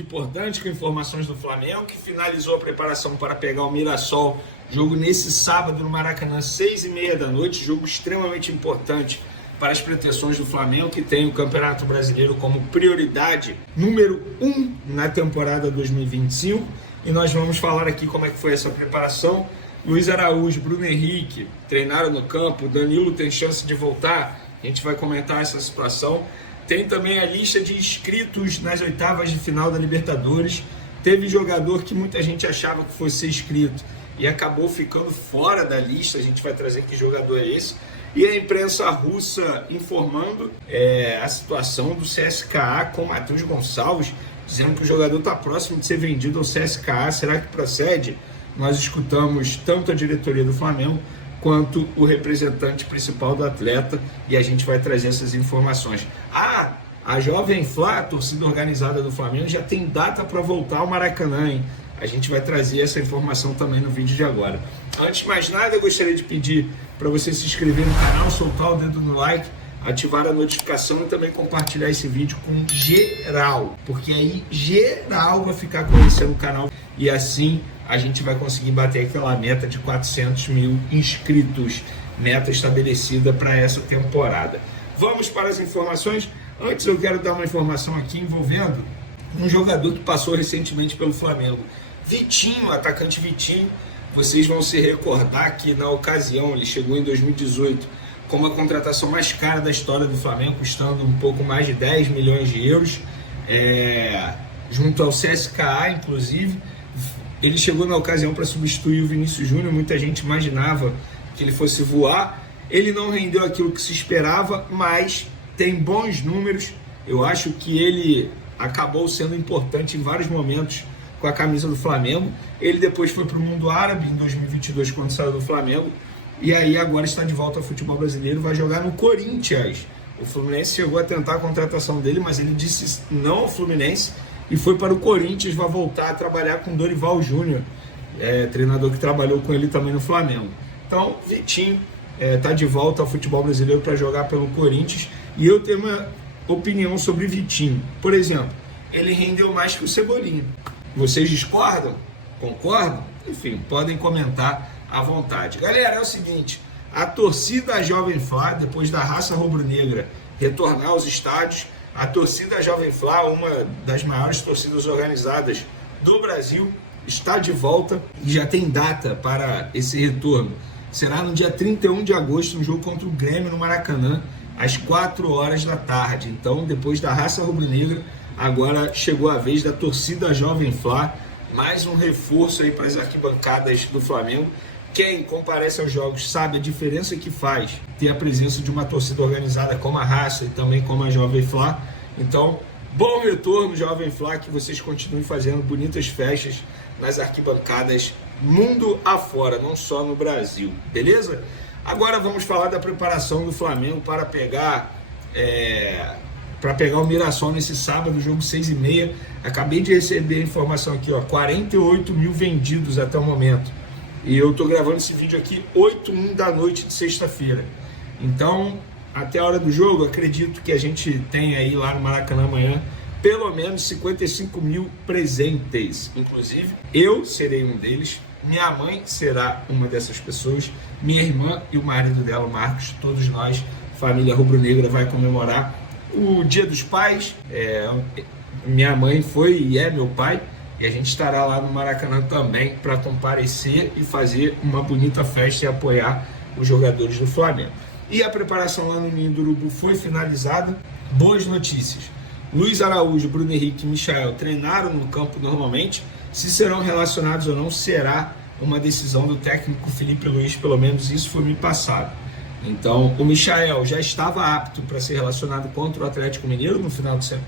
vídeo importante com informações do Flamengo, que finalizou a preparação para pegar o Mirassol. Jogo nesse sábado no Maracanã, 6h30 da noite. Jogo extremamente importante para as pretensões do Flamengo, que tem o Campeonato Brasileiro como prioridade número 1 na temporada 2025. E nós vamos falar aqui como é que foi essa preparação. Luiz Araújo, Bruno Henrique treinaram no campo. Danilo tem chance de voltar. A gente vai comentar essa situação. Tem também a lista de inscritos nas oitavas de final da Libertadores. Teve jogador que muita gente achava que fosse ser inscrito e acabou ficando fora da lista. A gente vai trazer que jogador é esse. E a imprensa russa informando a situação do CSKA com Matheus Gonçalves, dizendo que o jogador está próximo de ser vendido ao CSKA. Será que procede? Nós escutamos tanto a diretoria do Flamengo quanto o representante principal do atleta, e a gente vai trazer essas informações. A Jovem Flá, a torcida organizada do Flamengo, já tem data para voltar ao Maracanã, hein? A gente vai trazer essa informação também no vídeo de agora. Antes de mais nada, eu gostaria de pedir para você se inscrever no canal, soltar o dedo no like, ativar a notificação e também compartilhar esse vídeo com geral, porque aí geral vai ficar conhecendo o canal e assim a gente vai conseguir bater aquela meta de 400 mil inscritos, meta estabelecida para essa temporada. Vamos para as informações. Antes eu quero dar uma informação aqui envolvendo um jogador que passou recentemente pelo Flamengo. Vitinho, atacante Vitinho, vocês vão se recordar que na ocasião ele chegou em 2018 como a contratação mais cara da história do Flamengo, custando um pouco mais de 10 milhões de euros, junto ao CSKA, inclusive. Ele chegou na ocasião para substituir o Vinícius Júnior. Muita gente imaginava que ele fosse voar. Ele não rendeu aquilo que se esperava, mas tem bons números. Eu acho que ele acabou sendo importante em vários momentos com a camisa do Flamengo. Ele depois foi para o mundo árabe em 2022, quando saiu do Flamengo. E aí agora está de volta ao futebol brasileiro, vai jogar no Corinthians. O Fluminense chegou a tentar a contratação dele, mas ele disse não ao Fluminense e foi para o Corinthians. Vai voltar a trabalhar com Dorival Júnior, treinador que trabalhou com ele também no Flamengo. Então, Vitinho está de volta ao futebol brasileiro para jogar pelo Corinthians. E eu tenho uma opinião sobre Vitinho. Por exemplo, ele rendeu mais que o Cebolinha. Vocês discordam? Concordam? Enfim, podem comentar à vontade. Galera, é o seguinte, a torcida Jovem Flá, depois da raça rubro-negra retornar aos estádios, a torcida Jovem Flá, uma das maiores torcidas organizadas do Brasil, está de volta e já tem data para esse retorno. Será no dia 31 de agosto, um jogo contra o Grêmio no Maracanã, às 4 horas da tarde. Então, depois da raça rubro-negra, agora chegou a vez da torcida Jovem Flá, mais um reforço aí para as arquibancadas do Flamengo. Quem comparece aos jogos sabe a diferença que faz ter a presença de uma torcida organizada como a raça e também como a Jovem Flá. Então, bom retorno, Jovem Flá, que vocês continuem fazendo bonitas festas nas arquibancadas mundo afora, não só no Brasil, beleza? Agora vamos falar da preparação do Flamengo para pegar o Mirassol nesse sábado, jogo 6h30. Acabei de receber a informação aqui, 48 mil vendidos até o momento. E eu tô gravando esse vídeo aqui 8h01 da noite de sexta-feira. Então, até a hora do jogo, acredito que a gente tem aí lá no Maracanã amanhã pelo menos 55 mil presentes. Inclusive, eu serei um deles, minha mãe será uma dessas pessoas, minha irmã e o marido dela, o Marcos, todos nós, família rubro-negra, vai comemorar o Dia dos Pais. Minha mãe foi e é meu pai, e a gente estará lá no Maracanã também para comparecer e fazer uma bonita festa e apoiar os jogadores do Flamengo. E a preparação lá no Ninho do Urubu foi finalizada. Boas notícias. Luiz Araújo, Bruno Henrique e Michael treinaram no campo normalmente. Se serão relacionados ou não, será uma decisão do técnico Felipe Luiz, pelo menos isso foi me passado. Então, o Michael já estava apto para ser relacionado contra o Atlético Mineiro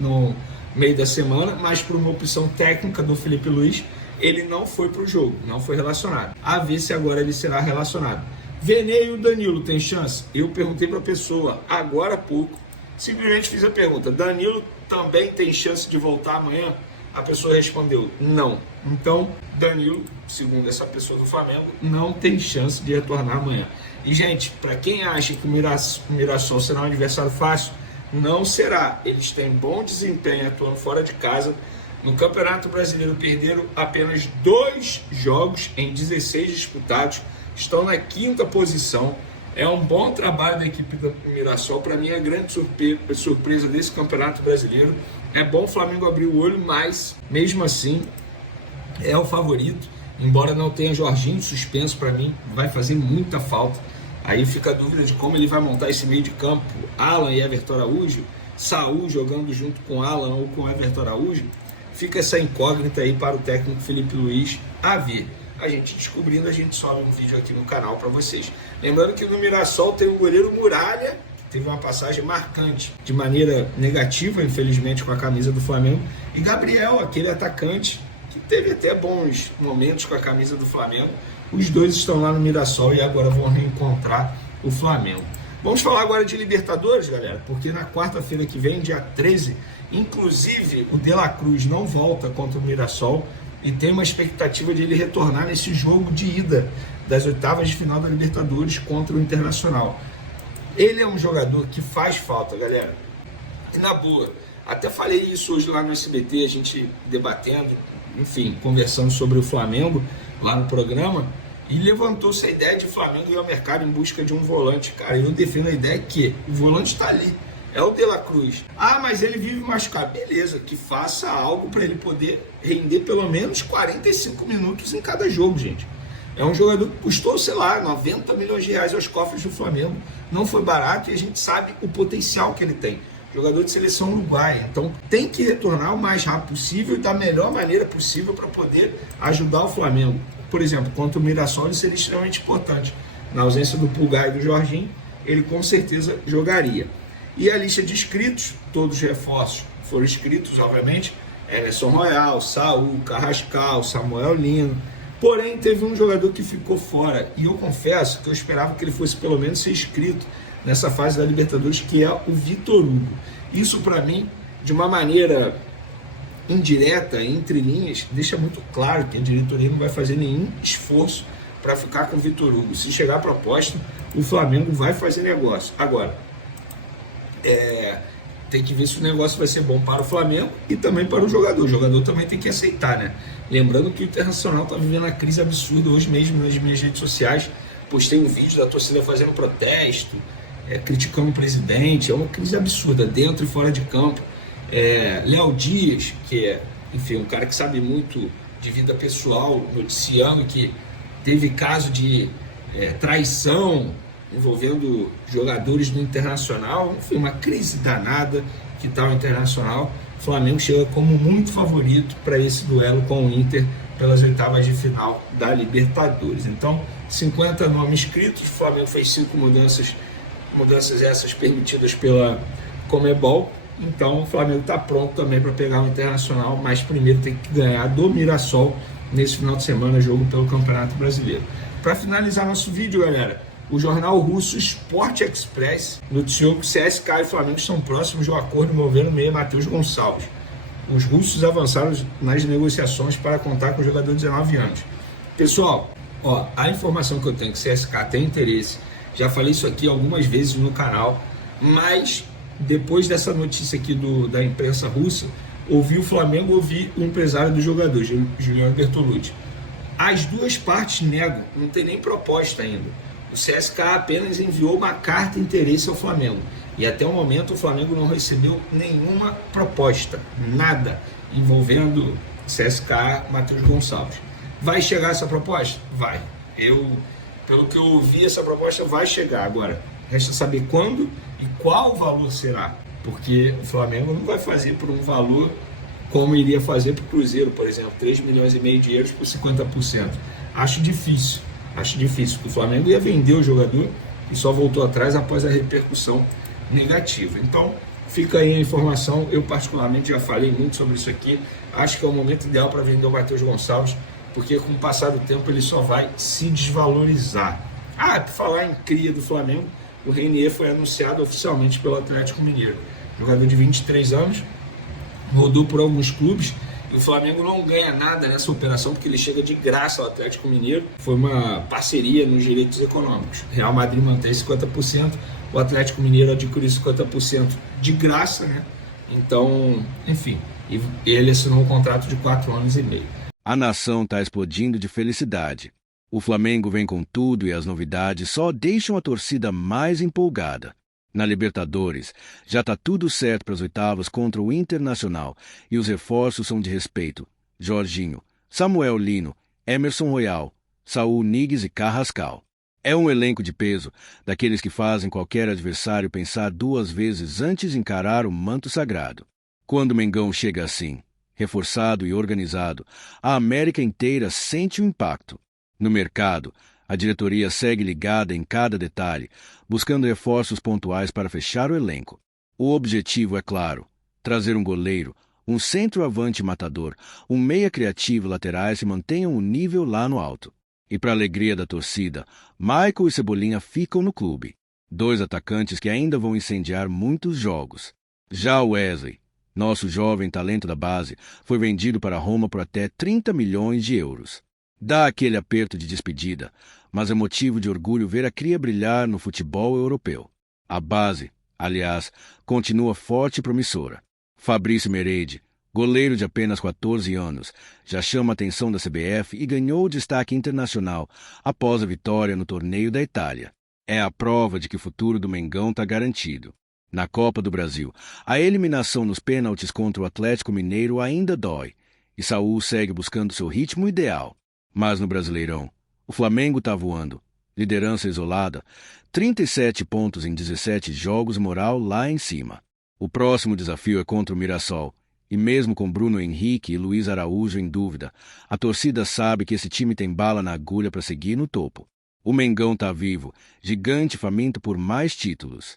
no meio da semana, mas por uma opção técnica do Felipe Luiz, ele não foi para o jogo, não foi relacionado. A ver se agora ele será relacionado. Vene e o Danilo tem chance? Eu perguntei para a pessoa agora há pouco, simplesmente fiz a pergunta, Danilo também tem chance de voltar amanhã? A pessoa respondeu não. Então, Danilo, segundo essa pessoa do Flamengo, não tem chance de retornar amanhã. E, gente, para quem acha que o Mirassol será um adversário fácil, não será. Eles têm bom desempenho atuando fora de casa. No Campeonato Brasileiro perderam apenas 2 jogos em 16 disputados, estão na 5ª posição. É um bom trabalho da equipe do Mirassol. Para mim, a grande surpresa desse Campeonato Brasileiro. É bom o Flamengo abrir o olho, mas mesmo assim é o favorito. Embora não tenha Jorginho suspenso, para mim vai fazer muita falta. Aí fica a dúvida de como ele vai montar esse meio de campo. Alan e Everton Araújo, Saúl jogando junto com Alan ou com Everton Araújo. Fica essa incógnita aí para o técnico Felipe Luiz a ver. A gente descobrindo, a gente sobe um vídeo aqui no canal para vocês. Lembrando que no Mirassol tem o goleiro Muralha, que teve uma passagem marcante, de maneira negativa, infelizmente, com a camisa do Flamengo. E Gabriel, aquele atacante, que teve até bons momentos com a camisa do Flamengo. Os dois estão lá no Mirassol e agora vão reencontrar o Flamengo. Vamos falar agora de Libertadores, galera, porque na quarta-feira que vem, dia 13, inclusive o De La Cruz não volta contra o Mirassol e tem uma expectativa de ele retornar nesse jogo de ida das oitavas de final da Libertadores contra o Internacional. Ele é um jogador que faz falta, galera. E na boa, até falei isso hoje lá no SBT, a gente debatendo, enfim, conversando sobre o Flamengo lá no programa, e levantou-se a ideia de o Flamengo ir ao mercado em busca de um volante. Cara, eu defendo a ideia que o volante está ali, é o De La Cruz. Ah, mas ele vive machucado. Beleza, que faça algo para ele poder render pelo menos 45 minutos em cada jogo, gente. É um jogador que custou, sei lá, 90 milhões de reais aos cofres do Flamengo. Não foi barato e a gente sabe o potencial que ele tem. Jogador de seleção uruguaia. Então tem que retornar o mais rápido possível e da melhor maneira possível para poder ajudar o Flamengo. Por exemplo, contra o Mirassol ele seria extremamente importante. Na ausência do Pulgar e do Jorginho, ele com certeza jogaria. E a lista de inscritos, todos os reforços foram inscritos, obviamente. Emerson Royal, Saúl, Carrascal, Samuel Lino. Porém, teve um jogador que ficou fora. E eu confesso que eu esperava que ele fosse pelo menos ser inscrito nessa fase da Libertadores, que é o Vitor Hugo. Isso para mim, de uma maneira indireta, entre linhas, deixa muito claro que a diretoria não vai fazer nenhum esforço para ficar com o Vitor Hugo. Se chegar a proposta, o Flamengo vai fazer negócio. Agora, tem que ver se o negócio vai ser bom para o Flamengo e também para o jogador. O jogador também tem que aceitar, né? Lembrando que o Internacional está vivendo uma crise absurda. Hoje mesmo nas minhas redes sociais postei um vídeo da torcida fazendo protesto, criticando o presidente. É uma crise absurda, dentro e fora de campo. Léo Dias, que é, enfim, um cara que sabe muito de vida pessoal, noticiando que teve caso de traição envolvendo jogadores do Internacional. Enfim, uma crise danada que está o Internacional. O Flamengo chega como muito favorito para esse duelo com o Inter pelas oitavas de final da Libertadores. Então, 50 nomes inscritos, o Flamengo fez 5 mudanças essas permitidas pela Conmebol. Então o Flamengo está pronto também para pegar o Internacional, mas primeiro tem que ganhar do Mirassol nesse final de semana, jogo pelo Campeonato Brasileiro. Para finalizar nosso vídeo, galera, o jornal russo Sport Express noticiou que o CSKA e o Flamengo estão próximos de um acordo envolvendo o meia Matheus Gonçalves. Os russos avançaram nas negociações para contar com o jogador de 19 anos. Pessoal, a informação que eu tenho é que o CSKA tem interesse. Já falei isso aqui algumas vezes no canal, mas depois dessa notícia aqui da imprensa russa, ouvi o Flamengo, ouvi o empresário do jogador, Juliano Bertolucci. As duas partes negam, não tem nem proposta ainda. O CSKA apenas enviou uma carta de interesse ao Flamengo. E até o momento o Flamengo não recebeu nenhuma proposta, nada, envolvendo CSKA Matheus Gonçalves. Vai chegar essa proposta? Vai. Pelo que eu ouvi, essa proposta vai chegar. Agora, resta saber quando e qual valor será. Porque o Flamengo não vai fazer por um valor como iria fazer para o Cruzeiro, por exemplo, 3,5 milhões de euros por 50%. Acho difícil, porque o Flamengo ia vender o jogador e só voltou atrás após a repercussão negativa. Então, fica aí a informação. Eu particularmente já falei muito sobre isso aqui. Acho que é o momento ideal para vender o Matheus Gonçalves, porque com o passar do tempo ele só vai se desvalorizar. Por falar em cria do Flamengo, o Renier foi anunciado oficialmente pelo Atlético Mineiro. Jogador de 23 anos, rodou por alguns clubes e o Flamengo não ganha nada nessa operação porque ele chega de graça ao Atlético Mineiro. Foi uma parceria nos direitos econômicos. Real Madrid mantém 50%, o Atlético Mineiro adquiriu 50% de graça, né? Então, enfim, e ele assinou um contrato de 4 anos e meio. A nação está explodindo de felicidade. O Flamengo vem com tudo e as novidades só deixam a torcida mais empolgada. Na Libertadores, já está tudo certo para as oitavas contra o Internacional e os reforços são de respeito. Jorginho, Samuel Lino, Emerson Royal, Saúl Ñíguez e Carrascal. É um elenco de peso, daqueles que fazem qualquer adversário pensar 2 vezes antes de encarar o manto sagrado. Quando o Mengão chega assim, reforçado e organizado, a América inteira sente o impacto. No mercado, a diretoria segue ligada em cada detalhe, buscando reforços pontuais para fechar o elenco. O objetivo é claro: trazer um goleiro, um centroavante matador, um meia criativo e laterais que mantenham o nível lá no alto. E para a alegria da torcida, Michael e Cebolinha ficam no clube. 2 atacantes que ainda vão incendiar muitos jogos. Já o Wesley, nosso jovem talento da base, foi vendido para Roma por até 30 milhões de euros. Dá aquele aperto de despedida, mas é motivo de orgulho ver a cria brilhar no futebol europeu. A base, aliás, continua forte e promissora. Fabrício Mereide, goleiro de apenas 14 anos, já chama a atenção da CBF e ganhou o destaque internacional após a vitória no Torneio da Itália. É a prova de que o futuro do Mengão está garantido. Na Copa do Brasil, a eliminação nos pênaltis contra o Atlético Mineiro ainda dói, e Saúl segue buscando seu ritmo ideal. Mas no Brasileirão, o Flamengo está voando. Liderança isolada, 37 pontos em 17 jogos, moral lá em cima. O próximo desafio é contra o Mirassol, e mesmo com Bruno Henrique e Luiz Araújo em dúvida, a torcida sabe que esse time tem bala na agulha para seguir no topo. O Mengão está vivo, gigante faminto por mais títulos.